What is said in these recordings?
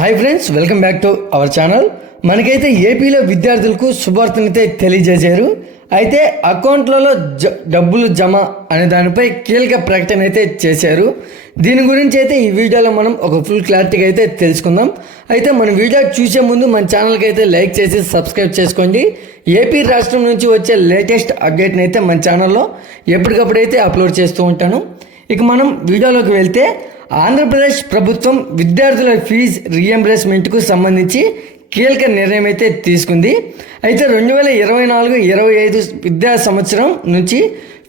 Hi friends, welcome back to our channel. మనకైతే ఏపీలో విద్యార్థులకు శుభార్తనైతే తెలియజేశారు. అయితే అకౌంట్లలో డబ్బులు జమ అనే దానిపై కీలక ప్రకటన అయితే చేశారు. దీని గురించి అయితే ఈ వీడియోలో మనం ఒక ఫుల్ క్లారిటీగా అయితే తెలుసుకుందాం. అయితే మన వీడియో చూసే ముందు మన ఛానల్కి అయితే లైక్ చేసి సబ్స్క్రైబ్ చేసుకోండి. ఏపీ రాష్ట్రం నుంచి వచ్చే లేటెస్ట్ అప్డేట్ని అయితే మన ఛానల్లో ఎప్పటికప్పుడు అయితే అప్లోడ్ చేస్తూ ఉంటాను. ఇక మనం వీడియోలోకి వెళ్తే, ఆంధ్రప్రదేశ్ ప్రభుత్వం విద్యార్థుల ఫీజు రీఎంబర్స్మెంట్కు సంబంధించి కీలక నిర్ణయం అయితే తీసుకుంది. అయితే 2024-25 విద్యా సంవత్సరం నుంచి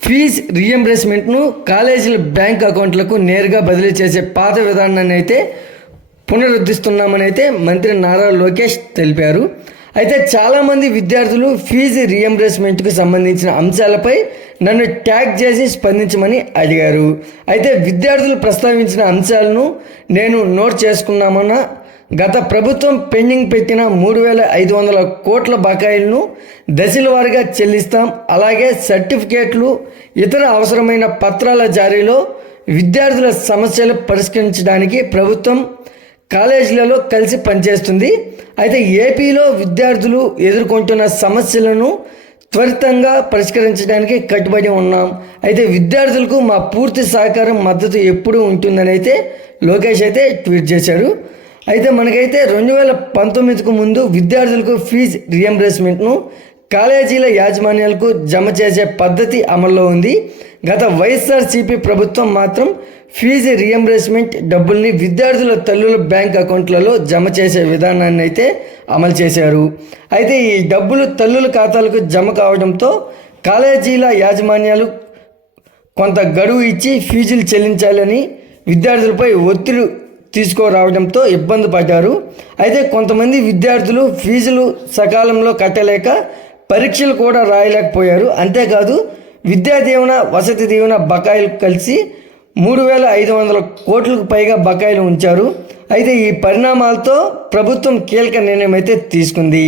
ఫీజు రీఎంబర్స్మెంట్ను కాలేజీల బ్యాంక్ అకౌంట్లకు నేరుగా బదిలీ చేసే పాత విధానాన్ని అయితే పునరుద్ధరిస్తున్నామని అయితే మంత్రి నారా లోకేష్ తెలిపారు. అయితే చాలామంది విద్యార్థులు ఫీజు రీఎంబర్స్మెంట్కు సంబంధించిన అంశాలపై నన్ను ట్యాగ్ చేసి స్పందించమని అడిగారు. అయితే విద్యార్థులు ప్రస్తావించిన అంశాలను నేను నోట్ చేసుకున్నామన్న గత ప్రభుత్వం పెండింగ్ పెట్టిన 3,500 కోట్ల బకాయిలను దశల వారీగా చెల్లిస్తాం. అలాగే సర్టిఫికేట్లు, ఇతర అవసరమైన పత్రాల జారీలో విద్యార్థుల సమస్యలు పరిష్కరించడానికి ప్రభుత్వం కాలేజీలలో కలిసి పనిచేస్తుంది. అయితే ఏపీలో విద్యార్థులు ఎదుర్కొంటున్న సమస్యలను త్వరితంగా పరిష్కరించడానికి కట్టుబడి ఉన్నాం. అయితే విద్యార్థులకు మా పూర్తి సహకారం, మద్దతు ఎప్పుడూ ఉంటుందని అయితే లోకేష్ అయితే ట్వీట్ చేశారు. అయితే మనకైతే 2019కు ముందు విద్యార్థులకు ఫీజు రీఎంబర్స్మెంట్ను కాలేజీల యాజమాన్యాలకు జమ చేసే పద్ధతి అమల్లో ఉంది. గత వైఎస్ఆర్సీపీ ప్రభుత్వం మాత్రం ఫీజు రీఎంబర్స్మెంట్ డబ్బుల్ని విద్యార్థుల తల్లుల బ్యాంక్ అకౌంట్లలో జమ చేసే విధానాన్ని అయితే అమలు చేశారు. అయితే ఈ డబ్బులు తల్లుల ఖాతాలకు జమ కావడంతో కాలేజీల యాజమాన్యాలు కొంత గడువు ఇచ్చి ఫీజులు చెల్లించాలని విద్యార్థులపై ఒత్తిడి తీసుకురావడంతో ఇబ్బంది పడ్డారు. అయితే కొంతమంది విద్యార్థులు ఫీజులు సకాలంలో కట్టలేక పరీక్షలు కూడా రాయలేకపోయారు. అంతేకాదు విద్యా దీవెన, వసతి దీవెన బకాయిలు కలిసి 3,500 కోట్లకు పైగా బకాయిలు ఉంచారు. అయితే ఈ పరిణామాలతో ప్రభుత్వం కీలక నిర్ణయం అయితే తీసుకుంది.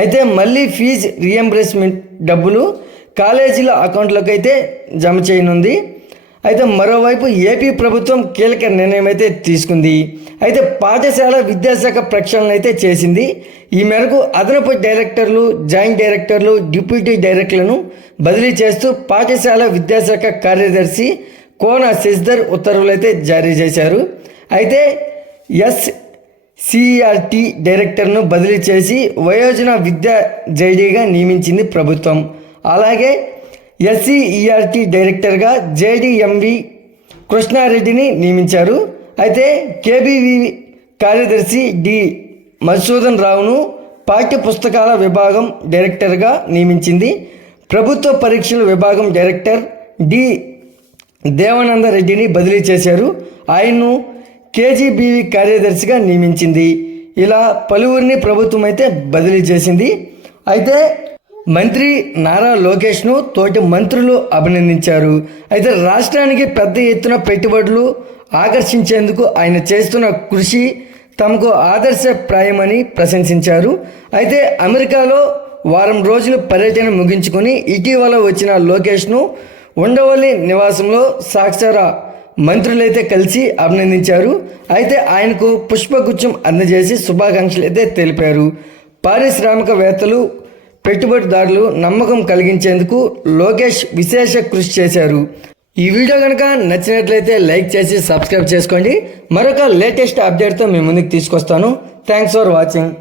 అయితే మళ్ళీ ఫీజు రీఎంబర్స్మెంట్ డబ్బులు కాలేజీల అకౌంట్లకు అయితే జమ చేయనుంది. అయితే మరోవైపు ఏపీ ప్రభుత్వం కీలక నిర్ణయం అయితే తీసుకుంది. అయితే పాఠశాల విద్యాశాఖ ప్రక్షాళన అయితే చేసింది. ఈ మేరకు అదనపు డైరెక్టర్లు, జాయింట్ డైరెక్టర్లు, డిప్యూటీ డైరెక్టర్లను బదిలీ చేస్తూ పాఠశాల విద్యాశాఖ కార్యదర్శి కోన శశిధర్ ఉత్తర్వులు అయితే జారీ చేశారు. అయితే ఎస్సీఆర్టీ డైరెక్టర్ను బదిలీ చేసి వయోజన విద్యా జేడీగా నియమించింది ప్రభుత్వం. అలాగే ఎస్సీఈఆర్టీ డైరెక్టర్గా జేడీఎంవి కృష్ణారెడ్డిని నియమించారు. అయితే కేబీవీ కార్యదర్శి డి మధుసూదన్ రావును పాఠ్య పుస్తకాల విభాగం డైరెక్టర్గా నియమించింది. ప్రభుత్వ పరీక్షల విభాగం డైరెక్టర్ డి దేవానంద రెడ్డిని బదిలీ చేశారు. ఆయన్ను కేజీబీవీ కార్యదర్శిగా నియమించింది. ఇలా పలువురిని ప్రభుత్వం అయితే బదిలీ చేసింది. అయితే మంత్రి నారా లోకేష్ను తోటి మంత్రులు అభినందించారు. అయితే రాష్ట్రానికి పెద్ద ఎత్తున పెట్టుబడులు ఆకర్షించేందుకు ఆయన చేస్తున్న కృషి తమకు ఆదర్శప్రాయమని ప్రశంసించారు. అయితే అమెరికాలో వారం రోజులు పర్యటన ముగించుకొని ఇటీవల వచ్చిన లోకేష్ను ఉండవల్లి నివాసంలో సాక్షర మంత్రులైతే కలిసి అభినందించారు. అయితే ఆయనకు పుష్పగుచ్చం అందజేసి శుభాకాంక్షలు అయితే తెలిపారు. పారిశ్రామికవేత్తలు, పెట్టుబడిదారులు నమ్మకం కలిగించేందుకు లోకేష్ విశేష కృషి చేశారు. ఈ వీడియో కనుక నచ్చినట్లయితే లైక్ చేసి సబ్స్క్రైబ్ చేసుకోండి. మరొక లేటెస్ట్ అప్డేట్తో మీ ముందుకు తీసుకొస్తాను. Thanks for watching.